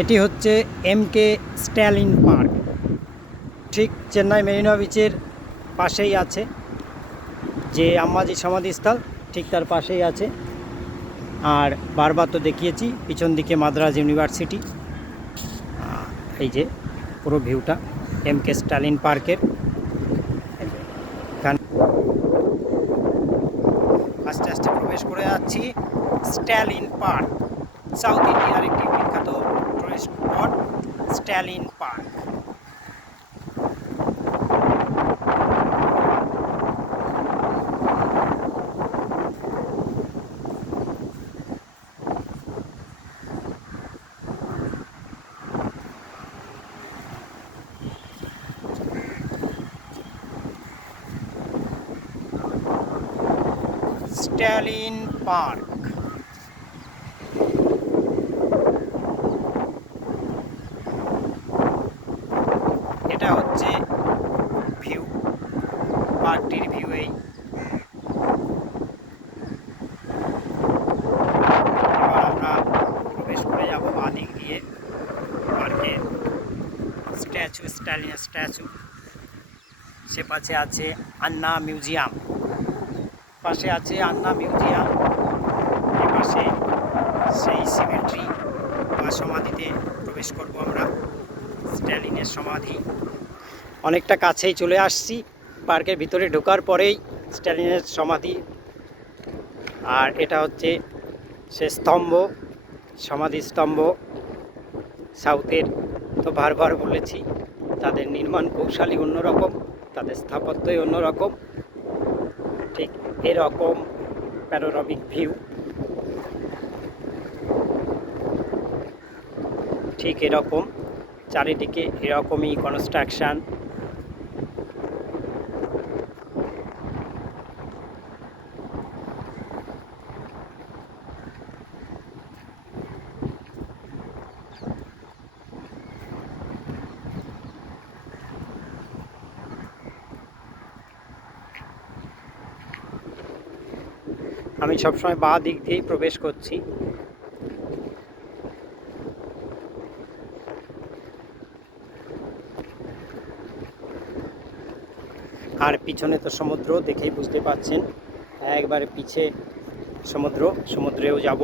এটি হচ্ছে এমকে Stalin park, ঠিক চেন্নাই মেরিনা বিচের পাশেই আছে। যে আম্বাজি সমাধিস্থল ঠিক তার পাশেই আছে। আর বারবার তো দেখিয়েছি, পিছন দিকে মাদ্রাজ ইউনিভার্সিটি। এই যে পুরো ভিউটা এমকে স্ট্যালিন পার্কের। আস্তে আস্তে প্রবেশ করে যাচ্ছি স্ট্যালিন পার্ক, সাউথ ইন্ডিয়ার একটি বিখ্যাত tourist spot Stalin park. Stalin park এটা হচ্ছে ভিউ, পার্কটির ভিউ। এই এবার আমরা প্রবেশ করে যাব বাঁ দিক দিয়ে পার্কের স্ট্যাচু, স্ট্যালিন স্ট্যাচু। সে পাশে আছে আন্না মিউজিয়াম, পাশে আছে আন্না মিউজিয়াম, এ পাশে সেই সিমেট্রি বা সমাধিতে প্রবেশ করব আমরা, স্ট্যালিনের সমাধি। অনেকটা কাছেই চলে আসছি, পার্কের ভিতরে ঢোকার পরেই স্ট্যালিনের সমাধি। আর এটা হচ্ছে সে স্তম্ভ, সমাধি স্তম্ভ। সাউথের তো বারবার বলেছি, তাদের নির্মাণ কৌশলই অন্যরকম, তাদের স্থাপত্যই অন্যরকম। ঠিক এরকম প্যানোরামিক ভিউ, ঠিক এরকম চারিদিকে এরকমই কনস্ট্রাকশান। আমি সবসময় বাঁ দিক দিয়েই প্রবেশ করছি। আর পিছনে তো সমুদ্র, দেখেই বুঝতে পাচ্ছেন, একবারে পিছে সমুদ্র, সমুদ্রেও যাব।